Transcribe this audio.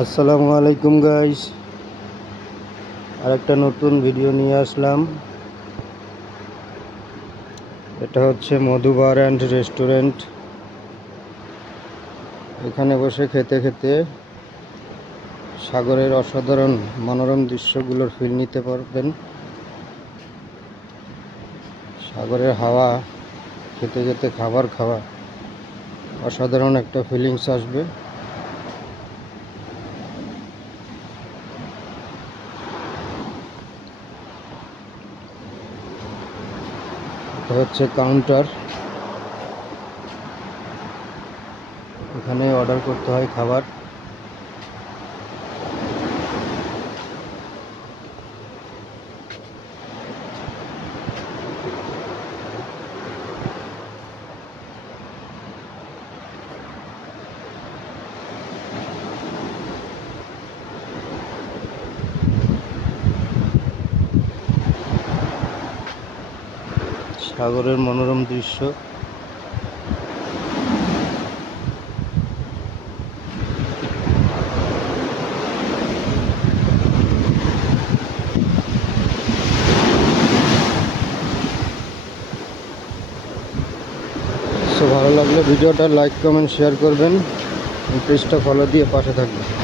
আসসালামু আলাইকুম গাইস, আরেকটা নতুন ভিডিও নিয়ে আসলাম। এটা হচ্ছে মধু বার অ্যান্ড রেস্টুরেন্ট। এখানে বসে খেতে খেতে সাগরের অসাধারণ মনোরম দৃশ্যগুলোর ফিল নিতে পারবেন। সাগরের হাওয়া খেতে খেতে খাবার খাওয়া অসাধারণ একটা ফিলিংস আসবে। এটা হচ্ছে কাউন্টার, এখানে অর্ডার করতে হয় খাবার। সাগরের মনোরম দৃশ্য। ভালো লাগলে ভিডিওটা লাইক কমেন্ট শেয়ার করবেন, পেজটা ফলো দিয়ে পাশে থাকবেন।